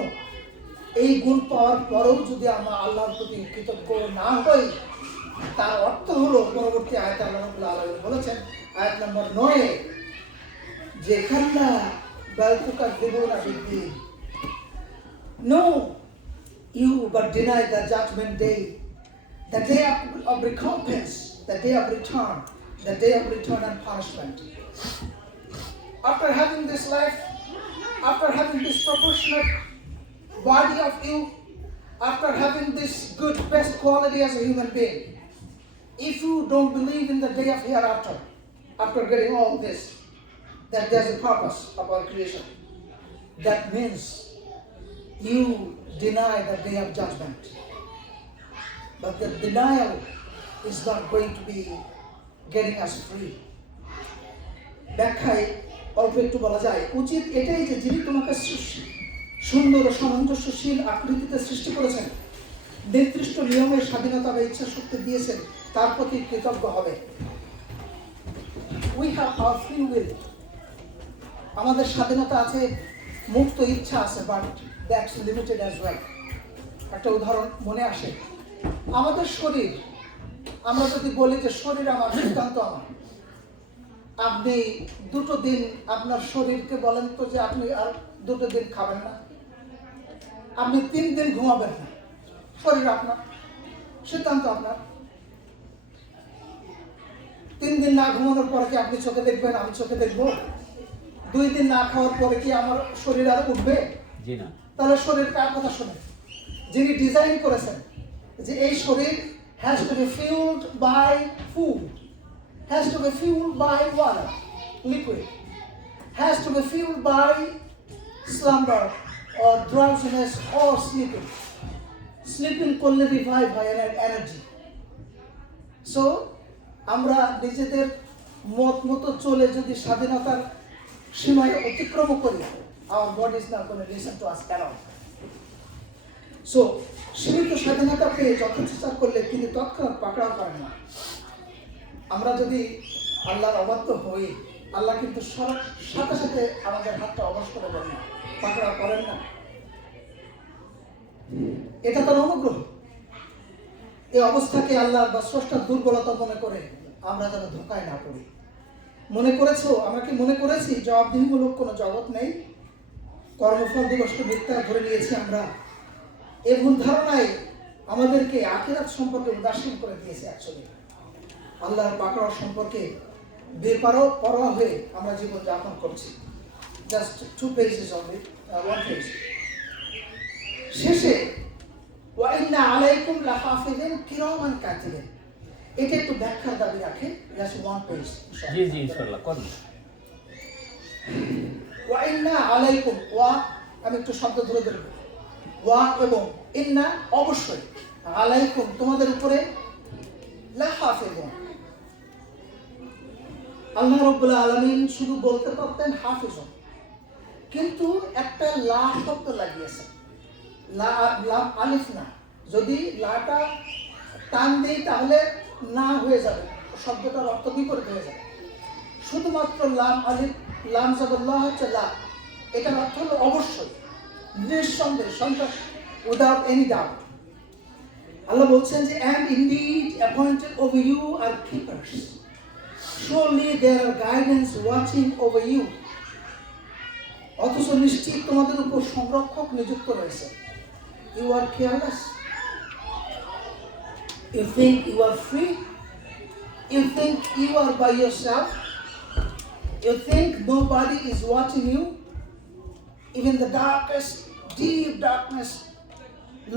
এই গুণ পাওয়ার পরেও যদি আমরা আল্লাহর প্রতি কৃতজ্ঞ না হই, তার অর্থ হলো পরবর্তী আয়াতে আল্লাহ রাব্বুল আলামিন বলেছেন, আয়াত নম্বর 9, যে কাল্লা বাল তুকাযযিবুনা বিদ্দীন, no, you but deny the judgment day, the day of recompense, the day of return, the day of return and punishment. After having this life, after having this proportionate body of you, after having this good, best quality as a human being, if you don't believe in the day of hereafter, after getting all this, that there's a purpose of our creation, that means you deny the day of judgment. But the denial is not going to be getting us free. ব্যাখ্যায় অল্প একটু বলা যায়, উচিত এটাই যে যিনি তোমাকে সুন্দর ও সামঞ্জস্যশীল আকৃতিতে সৃষ্টি করেছেন, নির্দিষ্ট নিয়মের স্বাধীনতা বা ইচ্ছা শক্তি দিয়েছেন, তার প্রতি কৃতজ্ঞ হবে। We have our free will. আমাদের স্বাধীনতা আছে, মুক্ত ইচ্ছা আছে, but that's limited as well. একটা উদাহরণ মনে আসে। আমাদের শরীর, আমরা যদি বলি যে শরীর আমার, সিদ্ধান্ত আমার, আপনি 2 দিন আপনার শরীরকে বলেন তো যে আপনি আর 2 দিন খাবেন না, আপনি 3 দিন ঘুমাবেন না, শরীর আপনার, সিদ্ধান্ত আপনার। 3 দিন না ঘুমানোর পরে কি আপনি চোখে দেখবেন, আমি চোখে দেখবো? 2 দিন না খাওয়ার পরে কি আমার শরীর আর উঠবে? জি না। তাহলে শরীর কার কথা শোনে? যিনি ডিজাইন করেছেন যে এই শরীর has to be fueled by food, has to be fueled by water, liquid, has to be fueled by slumber or drowsiness or sleeping. Sleeping করলে রিভাইভ হয় এনার্জি। সো আমরা নিজেদের মত মতো চলে যদি স্বাধীনতার সীমায় অতিক্রম করি, our body is not going to listen to us at all. So সীমিত স্বাধীনতা পেয়ে যথেচ্ছাচার করলে তিনি তৎক্ষণাৎ পাকড়াও করেন না। আমরা যদি আল্লাহর অবাধ্য হই, আল্লাহ কিন্তু সাথে সাথে আমাদের হাতটা অবশ করে দেন না, পাকড়াও করেন না। এটা তার অনুগ্রহ। এই অবস্থাকে আল্লাহ বা স্রষ্টার দুর্বলতা মনে করে আমরা যেন ধোঁকায় না পড়ি। মনে করেছো, আমরা কি মনে করেছি জবাবদিহিমূলক কোনো জগৎ নেই? কর্মফল দিবসকে মিথ্যা ধরে নিয়েছি আমরা। এই ভুল ধারণায় আমাদেরকে আখিরাত সম্পর্কে উদাসীন করে দিয়েছে। অ্যাকচুয়ালি আল্লাহর পাকড়াও সম্পর্কে বেপরোয়া হয়ে আমরা জীবন যাপন করছি। Just 2 pages only, 1 page। শেষে ওয়া ইন্না আলাইকুম লাহাফিজিন কিরামান কাতিবিন, এটা একটু ব্যাখ্যার দাবি রাখে। Just 1 page। জি জি ইনশাআল্লাহ করুন। ওয়া ইন্না আলাইকুম, ওয়া আমি একটু শব্দ ধরে ধরব। ওয়া এবং ইন্না অবশ্যই, আলাইকুম তোমাদের উপরে, লাহাফিজুন। আল্লাহ রাব্বুল আলামিন শুধু বলতে পারতেন হাফিজুন, কিন্তু একটা লা শব্দ লাগিয়েছেন, লাম আলিফ না। যদি লাটা টান দেই তাহলে না হয়ে যাবে, শব্দটার অর্থ বিপরীত হয়ে যাবে। শুধুমাত্র লাম আলিফ, লাম জাবল্লাহ হচ্ছে লা, এটার অর্থ হলো অবশ্যই, নিঃসন্দেহ, সন্দেহ, উইদাউট এনি ডাউট। আল্লাহ বলছেন যে and indeed appointed over you are keepers, surely there are guidance watching over you, অথচ নিশ্চিত তোমাদের উপর সংরক্ষক নিযুক্ত রয়েছে। You are careless, you think you are free, you think you are by yourself, you think nobody is watching you, even the darkest, deep darkness,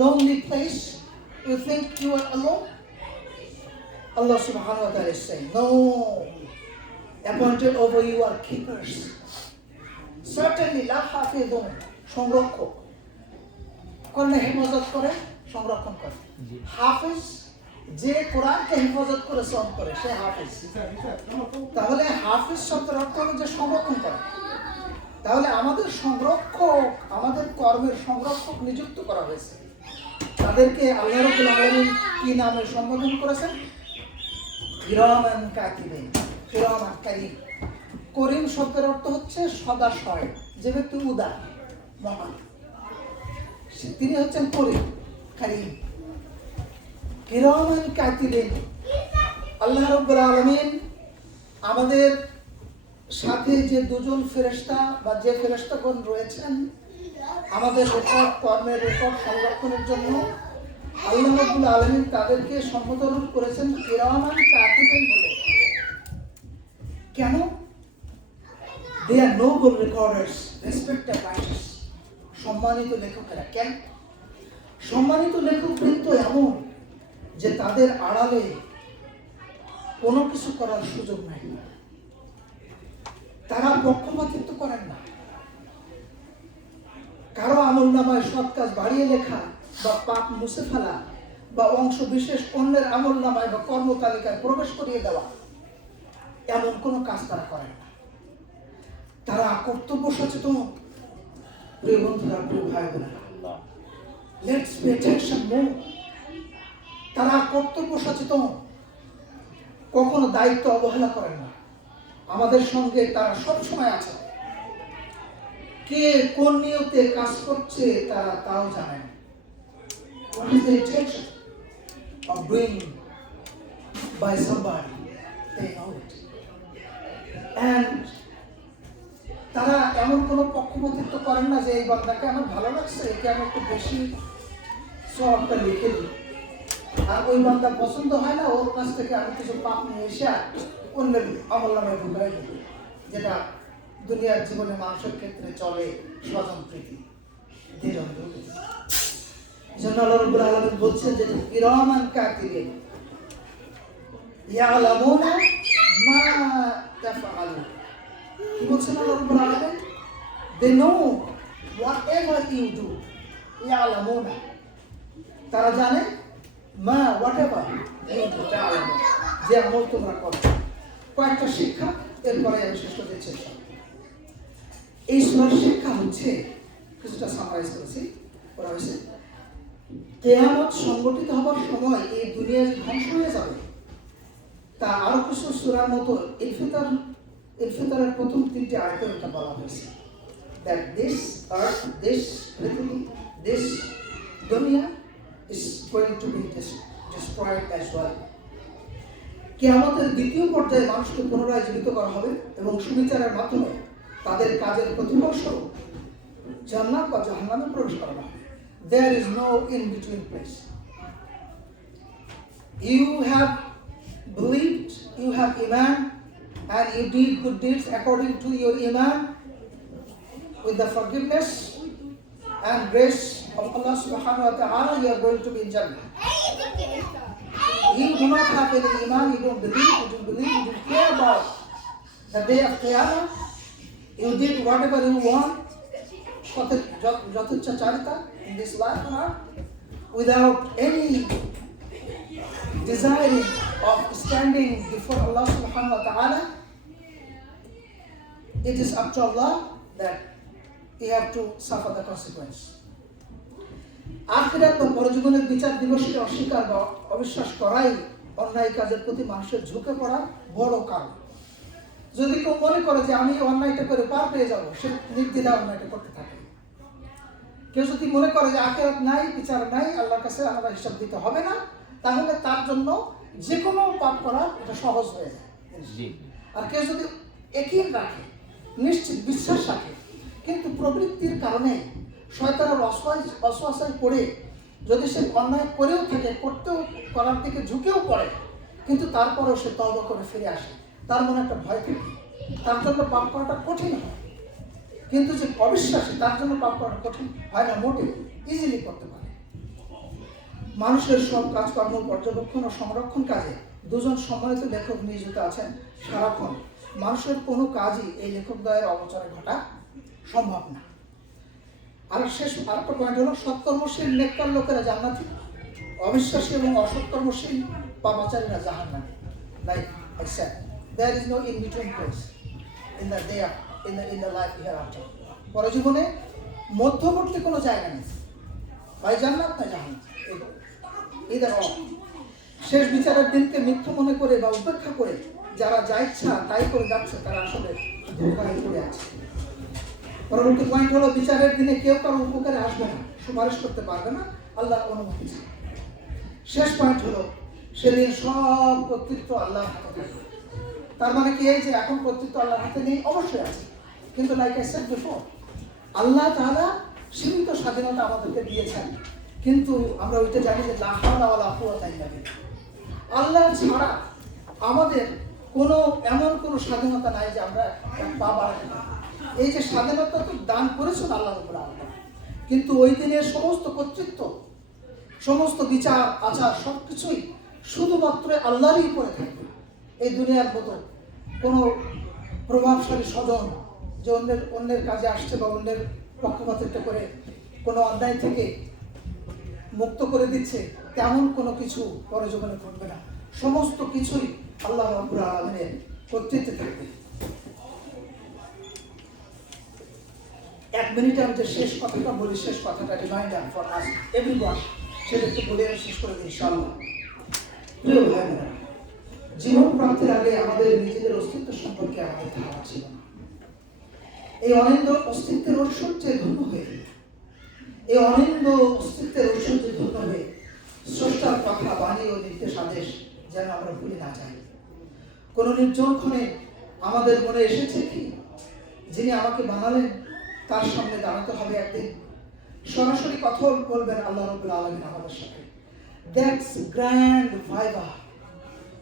lonely place, you think you are alone? Allah subhanahu wa ta'ala is saying, no, appointed over you are keepers. Certainly, la hafidun, সংরক্ষক। কোরআনে হেফাজত করে, সংরক্ষণ করে। হাফিজ যে কোরআনকে হেফাজত করে শ্রম করে, সে হাফিজ। তাহলে হাফিজ শব্দের অর্থ হলো যে সংরক্ষণ করে। তাহলে আমাদের সংরক্ষক, আমাদের কর্মের সংরক্ষক নিযুক্ত করা হয়েছে। তাদেরকে আল্লাহ রাব্বুল আলামিন কি নামে সম্বোধন করেছেন? কিরামান কাতিবিন, কিরামান কারিম। করিম শব্দের অর্থ হচ্ছে সদাশয়, যে ব্যক্তি উদার, মহান, তিনি হচ্ছেন করিম, কারিম। কিরামান কাতিবিন, আল্লাহ রাব্বুল আলামিন আমাদের সাথে যে 2জন ফেরেশতা বা যে ফেরেশতাগণ রয়েছেন আমাদের রেকর্ড, কর্মের রেকর্ড সংরক্ষণের জন্য, আল্লাহ রাব্বুল আলামিন তাদেরকে সম্বোধন করেছেন কিরামান কাতিবিন বলে। কেন? They are noble recorders, respected writers, সম্মানিত লেখকেরা। কেন? সম্মানিত লেখকবৃন্দ এমন যে তাদের আড়ালে কোনো কিছু করার সুযোগ নাই, তারা পক্ষপাতিত্ব করেন না। কারো আমল নামায় সৎ কাজ বাড়িয়ে লেখা বা পাপ মুছে ফেলা বা অংশ বিশেষ অন্যের আমল নামায় বা কর্মতালিকায় প্রবেশ করিয়ে দেওয়া, এমন কোনো কাজ তারা করেন না। তারা কর্তব্য সচেতন। প্রিয় বন্ধুরা, প্রিয় ভাই বোনেরা, লেটস পে অ্যাটেনশন মোর। তারা কর্তব্য সচেতন, কখনো দায়িত্ব অবহেলা করেন না। আমাদের সঙ্গে তারা সবসময় আছে। কে কোন নিয়তে কাজ করছে তারা তাও জানেন। What is the intention of doing by somebody? They know it. And তারা এমন কোনো পক্ষপাতিত্ব করেন না যে এই বান্দাকে আমার ভালো লাগছে, একে আমি একটু বেশি সবটা লিখে দিই, আর ওই বান্দা পছন্দ হয় না, ওর কাছ থেকে আমি কিছু পাপ নিয়ে এসে অন্যের আমল নামায় ঢুকাই দিই, যেটা দুনিয়ার জীবনে মানুষের ক্ষেত্রে চলে স্বজন প্রীতি। জন্য আল্লাহ রাব্বুল আলামিন বলছেন যে কিরামান কাতিবিন ইয়ালামুনা মা তাফআলুন। কি বলছেন আল্লাহ রাব্বুল আলামিন? They know whatever you do. ইয়ালামুনা, তারা জানে মা whatever you do, যে আমল তোমরা করো। কয়েকটা শিক্ষা, এরপরে আমি শেষ করে দিচ্ছি। এই সূরার শিক্ষা হচ্ছে, কিছুটা সামারাইজ করেছি, ওরা হয়েছে কিয়ামত সংগঠিত হবার সময় এই দুনিয়া ধ্বংস হয়ে যাবে, তা আরো কিছু সূরার মতো ইনফিতারের প্রথম 3টি আয়াতে এটা বলা হয়েছে, that this earth, this পৃথিবী, this দুনিয়া is going to be destroyed as well. কিয়ামতের দ্বিতীয় পর্যায়ে মানুষকে পুনরায় জীবিত করা হবে এবং সুবিচারের মাধ্যমে তাদের কাজের প্রতিফল স্বরূপ জান্নাত বা জাহান্নামে প্রবেশ করানো হবে। There is no in between place. You have believed, you have iman, and you did good deeds according to your iman, with the forgiveness and grace of Allah subhanahu wa ta'ala, you are going to be in Jannah. You do not have any iman, you don't believe, you don't care about the day of Qiyamah. You did whatever you want, Jatachacharita, in this life on earth, without any desiring of standing before Allah subhanahu wa ta'ala. It is up to Allah that you have to suffer the consequence. আখিরাত বা পরজীবনের বিচার দিবসকে অস্বীকার বা অবিশ্বাস করাই অন্যায় কাজের প্রতি মানুষের ঝুঁকে পড়ার বড় কারণ। যদি কেউ মনে করে যে আমি অন্যায়টা করে পার পেয়ে যাবো, সে নির্দ্বিধায় অন্যায়টা করতে থাকে। কেউ যদি মনে করে যে আখিরাত নাই, বিচার নাই, আল্লাহর কাছে আমার হিসাব দিতে হবে না, তাহলে তার জন্য যে কোনো পাপ করা এটা সহজ হয়ে যায়। আর কেউ যদি একই রাখে, নিশ্চিত বিশ্বাস রাখে, কিন্তু প্রবৃত্তির কারণে শয়তানের অসওয়াসায় পড়ে যদি সে অন্যায় করেও থাকে, করার দিকে ঝুঁকেও পড়ে, কিন্তু তারপরেও সে তওবা করে ফিরে আসে, তার মনে একটা ভয় থাকে, তার জন্য পাপ করাটা কঠিন হয়। কিন্তু যে অবিশ্বাসী, তার জন্য পাপ করাটা কঠিন হয় না, মোটে ইজিলি করতে পারে। মানুষের সব কাজকর্ম পর্যবেক্ষণ ও সংরক্ষণ কাজে দুজন সম্মানিত লেখক নিয়োজিত আছেন সারাক্ষণ। মানুষের কোনো কাজই এই লেখকদ্বয়ের অবচরে ঘটা সম্ভব না। আর আরেকটা পয়েন্ট হলো, সৎকর্মশীল নেককার লোকেরা জান্নাতি, অবিশ্বাসী এবং অসৎকর্মশীল পাপাচারীরা জাহান্নামী। Like I said, there is no in between place in the day in the life hereafter. পরজীবনে মধ্যবর্তী কোনো জায়গা নেই, হয় জান্নাত না জাহান্নাম, either or. শেষ বিচারের দিনকে মিথ্যা মনে করে বা উপেক্ষা করে যারা যা ইচ্ছা তাই করে যাচ্ছে, তারা আসলে ধোঁকায় পড়ে আছে। পরবর্তী পয়েন্ট হলো, বিচারের দিনে কেউ কারো উপকারে আসবে না, সুপারিশ করতে পারবে না আল্লাহর অনুমতি ছাড়া। শেষ পয়েন্ট হলো, সেদিন সব কর্তৃত্ব আল্লাহর হাতে থাকবে। তার মানে কি এই যে এখন কর্তৃত্ব আল্লাহর হাতে নেই? অবশ্যই আছে, কিন্তু লাইক আই সেড বিফোর, আল্লাহ তাআলা সীমিত স্বাধীনতা আমাদেরকে দিয়েছেন, কিন্তু আমরা ওইটা জানি যে লা হাওলা ওয়ালা কুওয়াতা ইল্লা বিল্লাহ, আল্লাহ ছাড়া আমাদের এমন কোনো স্বাধীনতা নাই যে আমরা পা বাড়াতে পারি। এই যে স্বাধীনতা তো দান করেছেন আল্লাহ রাব্বুল আলামিন, কিন্তু ওই দিনের সমস্ত কর্তৃত্ব, সমস্ত বিচার আচার সবকিছুই শুধুমাত্র আল্লাহরই উপরে থাকবে। এই দুনিয়ার মতো কোনো প্রভাবশালী স্বজন যে অন্যের কাজে আসছে বা অন্যের পক্ষপাতিত্ব করে কোনো অন্যায় থেকে মুক্ত করে দিচ্ছে, তেমন কোনো কিছু পরজীবনে ঘটবে না। সমস্ত কিছুই আল্লাহ রাব্বুল আলামিনের কর্তৃত্বে থাকবে। এক মিনিটে আমি যে শেষ কথাটা বলি, শেষ কথাটা রিমাইন্ডার ফর আস এভরিওয়ান, সেটা একটু বলে আমি শেষ করে দিই ইনশাআল্লাহ। প্রিয় ভাইরা, জীবন প্রাপ্তির আগে আমাদের নিজেদের অস্তিত্ব সম্পর্কে আমাদের ধারণা ছিল না। এই অনিন্দ্য অস্তিত্বের ঐশ্বর্যে ধন্য হয়ে এই অনিন্দ অস্তিত্বের ঐশ্বর্যে ধন্য হয়ে স্রষ্টার কথা, বাণী ও নির্দেশ আদেশ যেন আমরা ভুলে না যাই। কোন নির্জন ক্ষণে আমাদের মনে এসেছে কি, যিনি আমাকে বানালেন তার সামনে দাঁড়াতে হবে একদিন, সরাসরি কথা বলবেন আল্লাহ রাব্বুল আলামিন আমাদের সাথে। That's grand viva.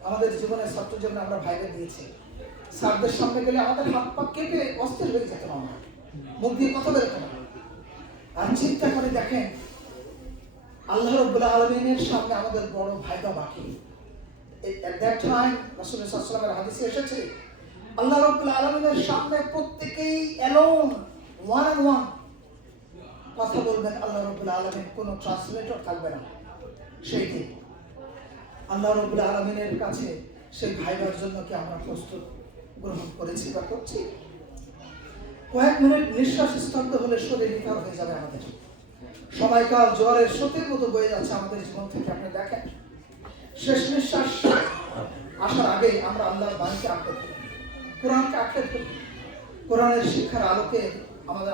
আমাদের জীবনে, ছাত্র জীবনে আমরা ভাইবা দিয়েছি। স্যারদের সামনে গেলে আমাদের হাত পা কেঁপে অস্থির হয়ে যেত, আমরা মুখ দিয়ে কথা বেরোতো না। আর চিন্তা করে দেখেন, আল্লাহ রাব্বুল আলামিনের সামনে আমাদের বড় ভাইবা বাকি। At that time, রাসূলুল্লাহ সাল্লাল্লাহু আলাইহি ওয়াসাল্লামের হাদিসে এসেছে, আল্লাহ রাব্বুল আলামিনের সামনে প্রত্যেকেই অ্যালোন, ওয়ান অন ওয়ান কথা বলবেন আল্লাহ রাব্বুল আলামিন, কোনো ট্রান্সলেটর থাকবে না। সেই দিন আল্লাহ রাব্বুল আলামিনের কাছে সেই ভাইবার জন্য কি আমরা প্রস্তুত গ্রহণ করেছি বা করছি? কয়েক মিনিট নিঃশ্বাস স্তব্ধ হলে শরীর নিকার হয়ে যাবে আমাদের। সময়কাল জোয়ারের স্রোতের মতো বয়ে যাচ্ছে আমাদের জীবন থেকে। আপনি দেখেন, শেষ নিঃশ্বাস আসার আগে আমরা আল্লাহর বাণীকে আঁকড়ে ধরি, কোরআনকে আঁকড়ে ধরি, কোরআনের শিক্ষার আলোকে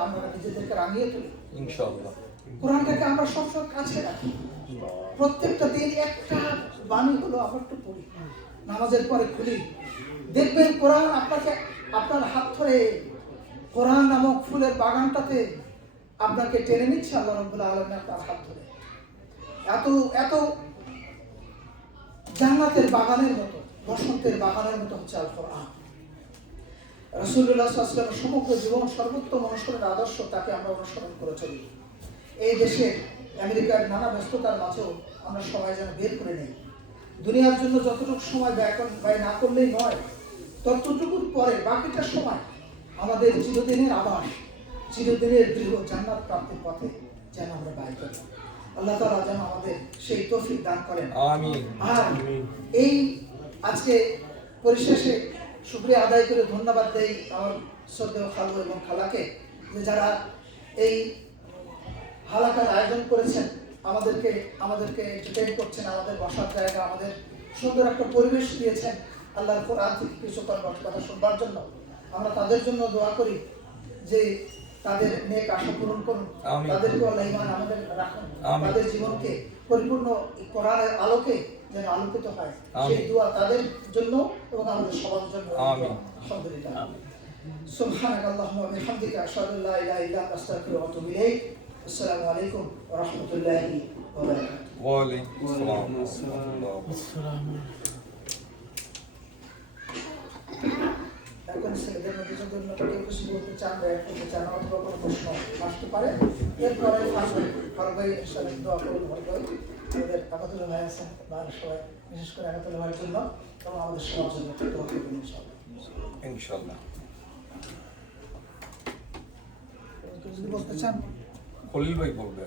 আমরা নিজেদেরকে রাঙিয়ে তুলি। ইনশাআল্লাহ কোরআনটাকে আমরা সবসময় কাছে রাখি। প্রত্যেকটা দিন একটা বাণী হলো আমরা একটু পড়ি, নামাজের পরে খুলি, দেখবেন কোরআন আপনাকে আপনার হাত ধরে কোরআন নামক ফুলের বাগানটাতে আপনাকে টেনে নিচ্ছে আল্লাহ রাব্বুল আলামিন আপনার হাত ধরে। এত এত জান্নাতের বাগানের মতো, বসন্তের বাগানের মতো হচ্ছে আল কোরআন। রাসূলুল্লাহ সাল্লাল্লাহু আলাইহি ওয়াসাল্লামের সমগ্র জীবন সর্বোত্তম অনুসরণের আদর্শ, তাকে আমরা অনুসরণ করে চলি। এই দেশে আমেরিকার নানা ব্যস্ততার মাঝেও আমরা সময় যেন বের করে নেই। দুনিয়ার জন্য যতটুকু সময় ব্যয় না করলেই নয়, ততটুকুর পরে বাকিটা সময় আমাদের চিরদিনের আবাস, চিরদিনের গৃহ জান্নাত প্রাপ্তির পথে যেন আমরা ব্যয় করি। আল্লাহ তাআলা যেন আমাদের সেই তৌফিক দান করেন, আমিন। আর এই আজকে পরিশেষে শুকরিয়া আদায় করে ধন্যবাদ দেই আমার শ্রদ্ধেয় খালু এবং খালাকে, যে যারা এই হালাকার আয়োজন করেছেন, আমাদেরকে এন্টারটেইন করছেন, আমাদের বসার জায়গা, আমাদের সুন্দর একটা পরিবেশ দিয়েছেন আল্লাহর কোরআন থেকে কিছু কথা শুনবার জন্য। আমরা তাদের জন্য দোয়া করি যে তাদের নেক আশা পূরণ করুন, আমিন। তাদেরকে আল্লাহ ঈমান আমাদের রাখুন, আমিন। তাদের জীবনকে পরিপূর্ণ কোরআনের আলোকে যেন আলোকিত হয়, আমিন। সেই দোয়া তাদের জন্য এবং আমাদের সবার জন্য। আমিন। আলহামদুলিল্লাহ। সুবহানাকাল্লাহুম্মা ওয়া বিহামদিকা আশহাদু আল্লা ইলাহা ইল্লা আনতা আস্তাগফিরুকা ওয়া আতুবু ইলাইক। আসসালামু আলাইকুম ওয়া রাহমাতুল্লাহি ওয়া বারাকাতুহু। ওয়া আলাইকুম আসসালাম। এখন ছেলেদের মধ্যে যদি অন্য কেউ কিছু বলতে চান বা অ্যাড করতে চান অথবা কোনো প্রশ্ন আসতে পারে, এরপরে ফারুক ভাই ইনশাআল্লাহ দোয়া করুন। আমাদের আকাতুল্লাহ ভাই আছেন, বা সবাই বিশেষ করে আকাতুল্লাহ ভাইয়ের জন্য এবং আমাদের সবার জন্য দোয়া করবেন ইনশাআল্লাহ। ইনশাআল্লাহ। কেউ যদি বলতে চান, খলিল ভাই বলবে।